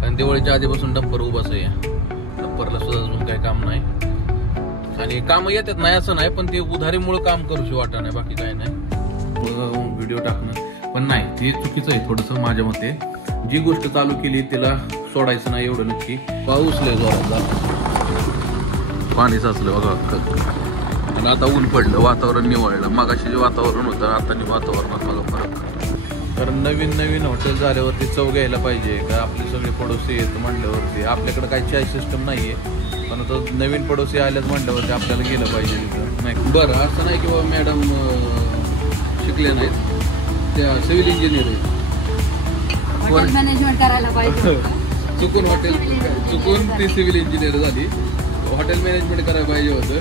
कारण दिवाळीच्या आधीपासून डंपर उभाच आहे. डंपरला सुद्धा अजून काही काम नाही आणि काम येतात नाही असं नाही, पण ते उधारीमुळे काम करूशी वाटत नाही, बाकी काही नाही. व्हिडिओ टाकणं पण नाही, ते चुकीचं आहे थोडंसं माझ्या मते. जी गोष्ट चालू केली तिला सोडायचं नाही एवढं नक्की. पाऊस लय जोरात, पाणी साचलं बघा आणि आता ऊन पडलं, वातावरण निवळलं. मगाशी जे वातावरण होतं आता वातावरणात बघा फरक. कारण नवीन नवीन हॉटेल झाल्यावरती चव घ्यायला पाहिजे का. आपले सगळे पडोसी येत म्हणल्यावरती आपल्याकडे काही चाय सिस्टम नाहीये, पण आता नवीन पडोसी आल्याच म्हणल्यावरती आपल्याला गेलं पाहिजे तिथं. नाही बरं असं नाही की बाबा मॅडम शिकले नाहीत, त्या सिव्हिल इंजिनियर आहेत. मॅनेजमेंट करायला पाहिजे. चुकून ती सिव्हिल इंजिनियर झाली, हॉटेल मॅनेजमेंट करायला पाहिजे होतं.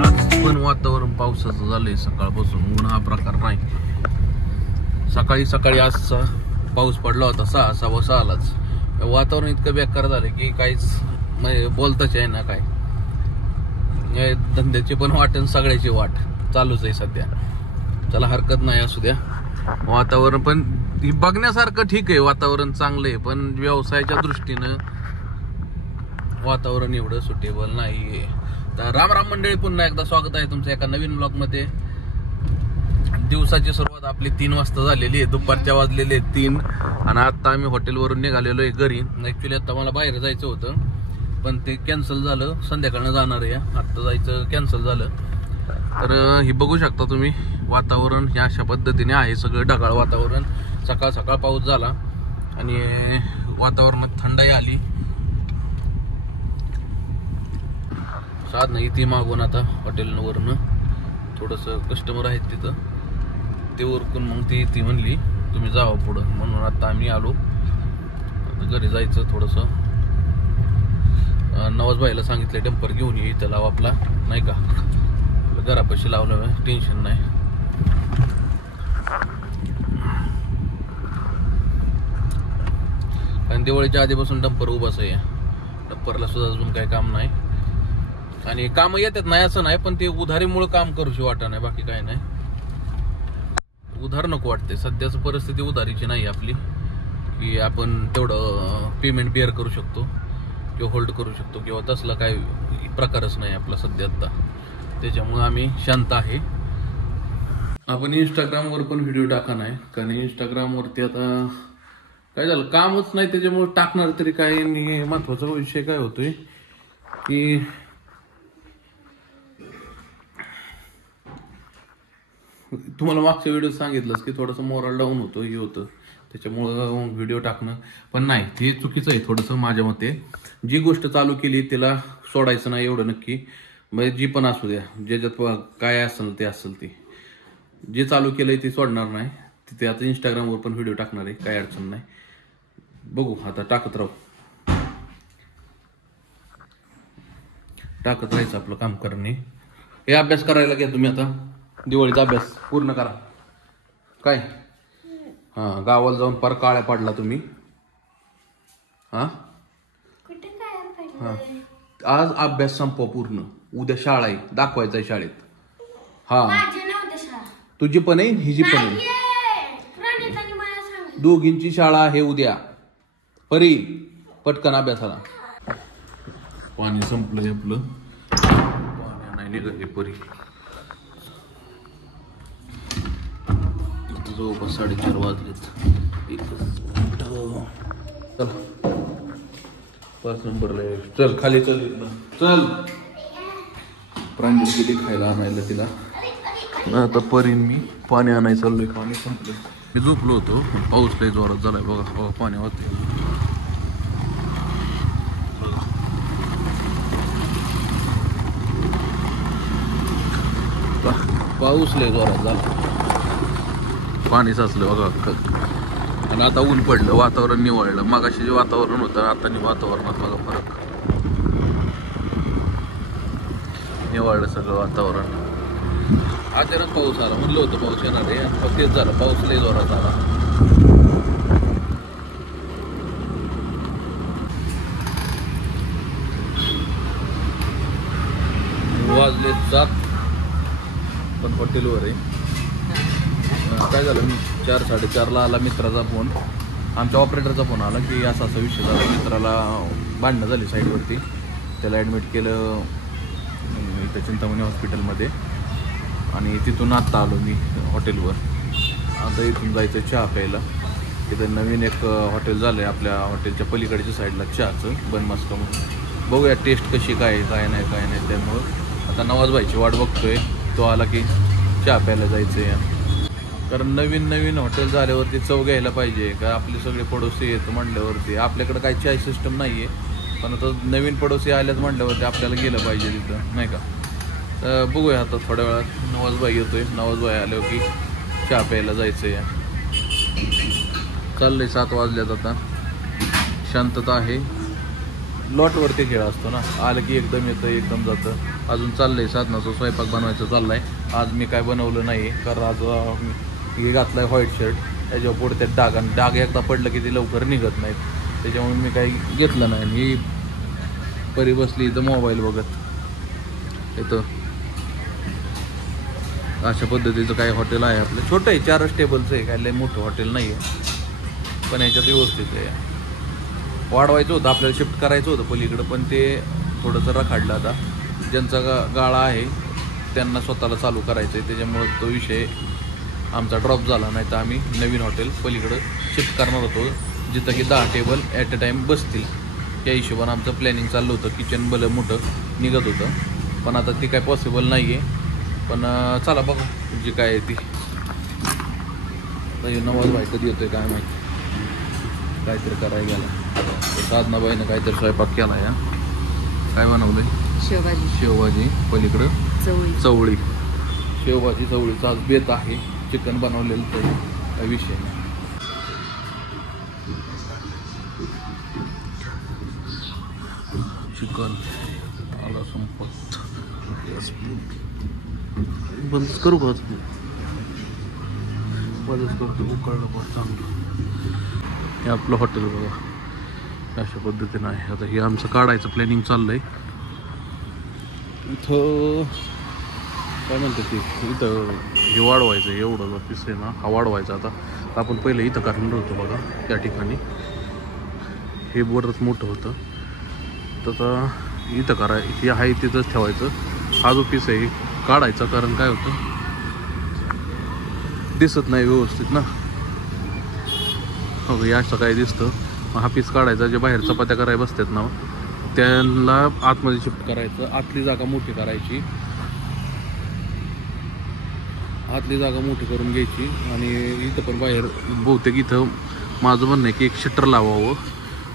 आज पण वातावरण पावसाचं झालंय सकाळपासून, ऊन हा प्रकार नाही. सकाळी सकाळी आजचा पाऊस पडला होता 6:15 वातावरण इतकं बेकार झालं की काहीच बोलताच आहे ना. काय धंद्याची पण वाट आणि सगळ्याची वाट चालूच आहे सध्या. चला हरकत नाही, असू द्या. वातावरण पण बघण्यासारखं ठीक आहे, वातावरण चांगलं आहे, पण व्यवसायाच्या दृष्टीनं वातावरण एवढं सुटेबल नाहीये. तर राम राम मंडळी, पुन्हा एकदा स्वागत आहे तुमचं एका नवीन ब्लॉग मध्ये. दिवसाची सुरुवात आपली 3 वाजता झालेली आहे, दुपारच्या वाजलेले 3 आणि आता आम्ही हॉटेलवरून निघालेलो आहे घरी. ऍक्च्युली आता मला बाहेर जायचं होतं पण ते कॅन्सल झालं, संध्याकाळनं जाणार आहे. आता जायचं कॅन्सल झालं. तर हे बघू शकता तुम्ही, वातावरण ह्या अशा पद्धतीने आहे, सगळं ढगाळ वातावरण. सकाळ सकाळ पाऊस झाला आणि वातावरणात थंडाई आली. साध नाही ती मागून आता हॉटेलवरनं थोडंसं कस्टमर आहेत तिथं, ते उरकून मग ती म्हणली तुम्ही जावं पुढं, म्हणून आता आम्ही आलो. घरी जायचं थोडंसं. नवाज भाईला सांगितलं डंपर घेऊन ये इथं लाव आपला, नाही का, घरापाशी लावलं, टेन्शन नाही. कारण दिवाळीच्या आधीपासून डंपर उभाच आहे. डंपरला सुद्धा अजून काही काम नाही आणि काम येतात नाही असं नाही, पण ते उधारीमुळे काम करूशी वाटत नाही, बाकी काही नाही. उधार नको वाटते. सध्याची परिस्थिती उधारीची नाही आपली की आपण तेवढं पेमेंट बेअर करू शकतो किंवा होल्ड करू शकतो किंवा तसला काही प्रकारच नाही आपला सध्या आता. त्याच्यामुळे आम्ही शांत आहे. आपण इंस्टाग्रामवर पण व्हिडिओ टाका नाही, कारण इंस्टाग्रामवरती आता काय झालं, कामच नाही, त्याच्यामुळे टाकणार तरी काय. महत्वाचा विषय काय होतोय की तुम्हाला मागच्या व्हिडिओ सांगितलंच की थोडंसं मोरल डाऊन होतं, हे होतं, त्याच्यामुळं व्हिडिओ टाकणं पण नाही, ते चुकीचं आहे थोडंसं माझ्या मते. जी गोष्ट चालू केली तिला सोडायचं नाही एवढं नक्की. म्हणजे जी पण असू द्या, ज्याच्यात काय असेल ते असेल, ते जे चालू केलंय ते सोडणार नाही. तिथे आता इंस्टाग्रामवर पण व्हिडिओ टाकणार आहे, काही अडचण नाही. बघू आता, टाकत राहायचं आपलं काम करणे. हे अभ्यास करायला घ्या तुम्ही आता, दिवाळीचा अभ्यास पूर्ण करा. काय गावाला जाऊन पार काळ्या पाडला तुम्ही. आज अभ्यास संपवा पूर्ण, उद्या शाळा आहे, दाखवायचं आहे शाळेत. तुझी पण आहे, हिची पण आहे, दोघींची शाळा आहे उद्या. परी पटकन अभ्यासाला. पाणी संपलंय आपलं, पाणी नाही निघाली परी. जवळपास 4:30 वाजलेत. चल 5 नंबरला चल, खाली चल, चल. प्रांजल गेली खायला आणायला तिला. आता परीन मी पाणी आणायला चाललोय, पाणी संपलं. मी झोपलो होतो, पाऊस लय जोरात झालाय बघा, पाणी वाहते. पाऊस लय जोरात झाला, पाणी साचलं बघा आणि आता ऊन पडलं, वातावरण निवळलं. मगाशी जे वातावरण होतं आता वातावरणात बघा फरक. निवळलं सगळं वातावरण. अचानक पाऊस आला, म्हणलं होतं पाऊस येणार आहे, फक्त तेच झालं, पाऊस लय जोरात आला. वाजले 7 पण हॉटेलवर आहे. काय झालं 4-4:30ला आला मित्राचा फोन, आमच्या ऑपरेटरचा फोन आला की असा विषय झाला. मित्राला भांडणं झाली साईडवरती, त्याला ॲडमिट केलं इथं चिंतामणी हॉस्पिटलमध्ये. आणि तिथून आत्ता आलो मी हॉटेलवर. आता इथून जायचं चहा प्यायला. तिथं नवीन एक हॉटेल झालं आहे आपल्या हॉटेलच्या पलीकडच्या साईडला चहाचं, बनमास्का म्हणून. बघूया टेस्ट कशी काय नाही. त्यामुळं आता नवाजभाईची वाट बघतोय, तो आला की चहा प्यायला जायचं आहे. कारण नवीन हॉटेल झाल्यावरती चव घ्यायला पाहिजे का. आपले सगळे पडोसी आहेत म्हटल्यावरती, आपल्याकडं काही चाय सिस्टम नाही आहे, पण आता नवीन पडोसी आल्यात म्हटल्यावरती आपल्याला गेलं पाहिजे तिथं, नाही का. तर बघूया आता थोड्या वेळात नवाजभाई येतोय. नवाजभाई आल्यावर की चहा प्यायला जायचं आहे. चाललंय 7 वाजल्यात आता, शांतता आहे. लॉटवरती खेळ असतो ना, आलं की एकदम येतं एकदम जातं. अजून चाललंय साधनाचा स्वयंपाक बनवायचं चाललाय. आज मी काय बनवलं नाही, कारण आज हे घातलं आहे व्हाईट शर्ट, त्याच्यावर पुढे ते डाग एकदा पडलं की ते लवकर निघत नाहीत, त्याच्यामुळे मी काही घेतलं नाही. ही परी बसली इथं मोबाईल बघत. इथं अशा पद्धतीचं काय हॉटेल आहे आपलं, छोटं आहे, 4च टेबलचं आहे, काय लय मोठं हॉटेल नाही आहे, पण ह्याच्यात व्यवस्थित आहे. वाढवायचं होतं आपल्याला, शिफ्ट करायचं होतं पलीकडं, पण ते थोडंसं रखाडलं. आता ज्यांचा गाळा आहे त्यांना स्वतःला चालू करायचं आहे, त्याच्यामुळं तो विषय आमचा ड्रॉप झाला. नाही तर आम्ही नवीन हॉटेल पलीकडं शिफ्ट करणार होतो, जिथं की 10 टेबल ॲट अ टाईम बसतील. त्या हिशोबानं आमचं प्लॅनिंग चाललं होतं. किचन भलं मोठं निघत होतं, पण आता ती काय पॉसिबल नाही आहे. पण चला बघू जी काय आहे ती. नवाजभाई कधी येतोय काय माहिती, काहीतरी करायला गेला. साधनाबाईनं काहीतरी स्वयंपाक केला या. काय बनवलंय? शेवभाजी पलीकडं चवळी. शेवभाजी चवळीचा आज बेत आहे. चिकन बनवलेलं तर काही विषय नाही. चिकन आला संपत. बंदच करू का? बंदच करतो, उकळलं पण चांगलं. हे आपलं हॉटेल बघा अशा पद्धतीनं आहे. आता हे आमचं काढायचं प्लॅनिंग चाललंय. इथं काय म्हणतात ते, इथं हे वाढवायचं, एवढं पीस आहे ना हा वाढवायचा. आता आपण पहिलं इथं करणार होतो बघा, त्या ठिकाणी हे बरंच मोठं होतं, तर इथं हे आहे तिथंच ठेवायचं. हा जो पीस आहे काढायचा, कारण काय होतं दिसत नाही व्यवस्थित ना. हो या असं काय दिसतं. हा पीस काढायचा. जे बाहेर चपात्या करायला बसतात ना त्यांना आतमध्ये शिफ्ट करायचं. आतली जागा मोठी करायची, आतली जागा मोठी करून घ्यायची. आणि इथं पण बाहेर बहुतेक इथं माझं म्हणणं आहे की एक शटर लावावं,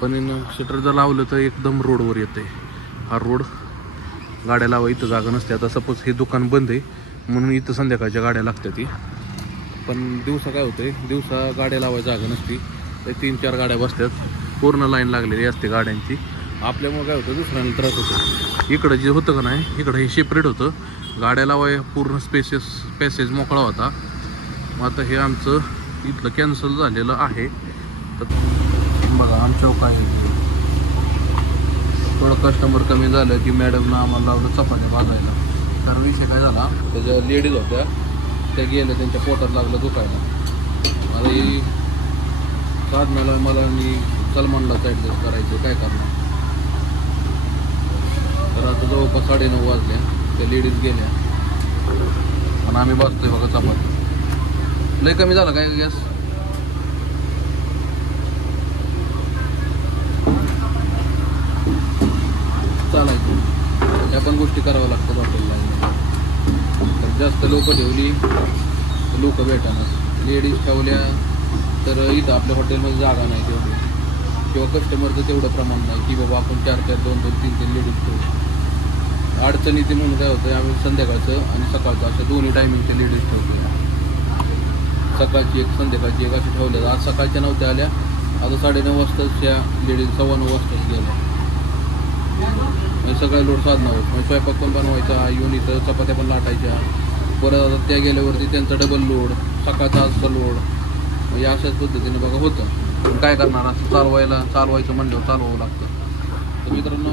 पण शटर जर लावलं तर एकदम रोडवर येते. हा रोड गाड्या लावा इथं जागा नसते. आता सपोज हे दुकान बंद आहे म्हणून इथं संध्याकाळच्या गाड्या लागतात ती, पण दिवसा काय होते, दिवसा गाड्या लावायची जागा नसती, तर 3-4 गाड्या बसतात, पूर्ण लाईन लागलेली असते गाड्यांची. आपल्यामुळे काय होतं दुसऱ्यांना त्रास होतो. इकडं जे होतं का नाही, इकडं हे सेपरेट होतं, गाड्या लावाय पूर्ण पॅसेज मोकळा होता. मग आता हे आमचं इथलं कॅन्सल झालेलं आहे. तर बघा आमच्यावर काय थोडं कस्टमर कमी झालं की मॅडमनं आम्हाला लावलं चपात्या भाजायला. कारण विषय काय झाला, त्याच्या लेडीज होत्या त्या गेल्या, त्यांच्या पोटात लागलं दुखायला. मला ही साधनाला मला मी सलमानला ॲडजस्ट करायचं, काय करणार. तर आता जवळपास 9:30 वाजल्या, त्या लेडीज गेल्या आणि आम्ही बसतोय बघा चपाती. लय कमी झाला काय गॅस? चालायचं, ह्या पण गोष्टी कराव्या लागतात हॉटेलला. तर जास्त लोक ठेवली तर लोक भेटणार, लेडीज ठेवल्या तर इथं आपल्या हॉटेलमध्ये जागा नाही तेवढी, किंवा कस्टमरचं तेवढं प्रमाण नाही की बाबा आपण 4-4, 2-2, 3-3 लेडीज ठेवू. अडचणी ते म्हणून काय होतं, आम्ही संध्याकाळचं आणि सकाळचं अशा दोन्ही टायमिंगचे लेडीज ठेवतो. सकाळची एक संध्याकाळची एक अशी ठेवल्या. आज सकाळच्या नव्हत्या आल्या, आता 9:30 वाजताच त्या लेडीज 9:15 वाजताच गेल्या. सगळ्या लोड साधणार होत, म्हणजे स्वयंपाक पण बनवायचा, येऊन इथं चपात्या पण लाटायच्या. परत आता त्या गेल्यावरती त्यांचा डबल लोड, सकाळचा आजचा लोड, म्हणजे अशाच पद्धतीने बघा होतं. पण काय करणार, असं चालवायचं म्हणल्यावर चालवावं लागतं. तर मित्रांनो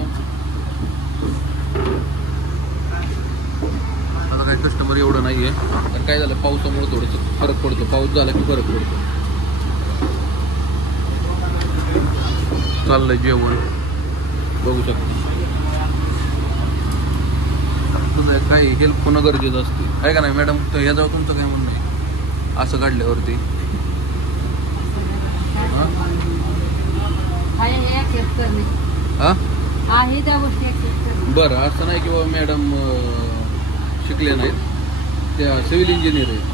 आता काय कस्टमर एवढं नाहीये. तर काय झालं, पावसामुळे थोडंसं फरक पडतो. पाऊस झाला की फरक पडतो. चाललंय जेवण बघू शकतो. काही हेल्प होणं गरजेचं असते, आहे का नाही मॅडम? तर याच्यावर तुमचं काय म्हणणं आहे असं काढल्यावरती? बरं, असं नाही की बाबा मॅडम शिकले नाहीत, त्या सिव्हिल इंजिनियर आहेत.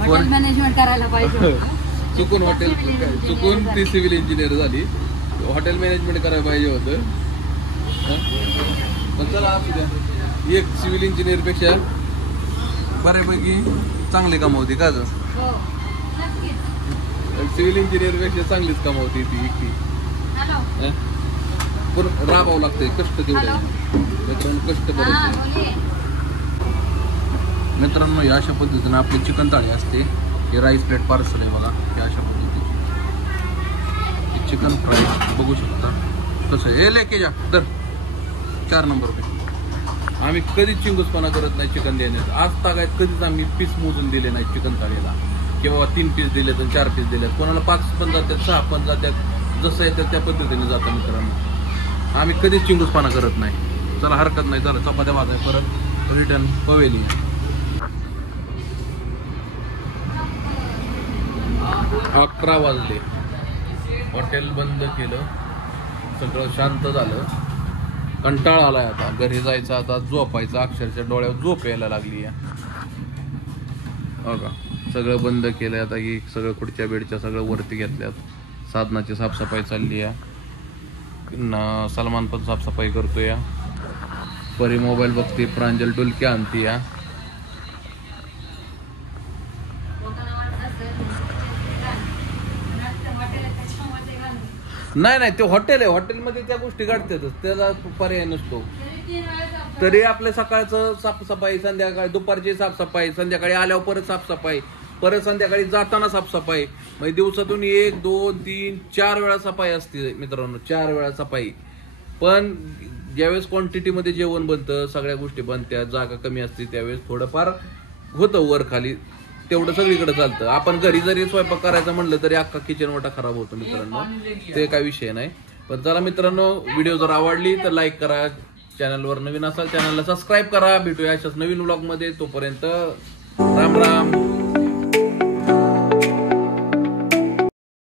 हॉटेल मॅनेजमेंट करायला पाहिजे. चुकून ती सिव्हिल इंजिनियर झाली. हॉटेल मॅनेजमेंट करायला पाहिजे होतं. पण चला असू द्या, एक सिव्हिल इंजिनियर पेक्षा बऱ्यापैकी चांगली कमावती का ग? सिव्हिल इंजिनियर पेक्षा चांगलीच कमावती ती एकटी. पण राबावं लागतंय, कष्ट तेवढं त्याच्यावर कष्ट करायचं. मित्रांनो, या अशा पद्धतीने आपली चिकन थाळी असते. हे राईस प्लेट पार्सल आहे बघा, हे अशा पद्धतीची चिकन फ्राय बघू शकता कसं. हे लेके जा तर 4 नंबर पे. आम्ही कधीच चिंगूसपणा करत नाही चिकन देण्यात. आज तागायत कधीच आम्ही पीस मोजून दिले नाही चिकन थाळीला, किंवा 3 पीस दिले तर 4 पीस दिले. कोणाला 5 पण जातात, 6 पण जातात, जसं येतात त्या पद्धतीने जातात. मित्रांनो, आम्ही कधीच चिंगूसपणा करत नाही. चला हरकत नाही, चला चपात्या वाजाय परत रिटर्न पवेली. 11 वाजले, हॉटेल बंद केलं, सगळं शांत झालं. कंटाळा आलाय आता, घरी जायचं, आता झोपायचं. अक्षरशः डोळ्यावर झोप यायला लागली आहे. हो का, सगळं बंद केलंय आता. ही सगळं खुर्च्या बेडच्या सगळं वरती घेतल्यात. साधनाची साफसफाई चालली आहे. सलमान पण साफसफाई करतोय. परी मोबाईल बघते, प्रांजल डुलकी आणती या. नाही ते हॉटेल आहे, हॉटेलमध्ये त्या गोष्टी घडतातच, त्याला पर्याय नसतो. तरी आपल्या सकाळचं साफसफाई, संध्याकाळी दुपारची साफसफाई, संध्याकाळी आल्यावर परत साफसफाई, परत संध्याकाळी जाताना साफसफाई. म्हणजे दिवसातून 1, 2, 3, 4 वेळा सफाई असते मित्रांनो, 4 वेळा सफाई. पण ज्यावेळेस क्वांटिटीमध्ये जेवण बनतं, सगळ्या गोष्टी बनत्या, जागा कमी असते, त्यावेळेस थोडंफार होतं वर खाली. तेवढं सगळीकडे चालतं. आपण घरी जरी स्वयंपाक करायचं म्हणलं तरी अख्खा किचन वाटा खराब होतो मित्रांनो, ते काय विषय नाही. पण चला मित्रांनो, व्हिडिओ जर आवडली तर लाईक करा, चॅनलवर नवीन असाल चॅनलला सबस्क्राईब करा. भेटूया अशाच नवीन व्लॉग मध्ये. तोपर्यंत राम राम.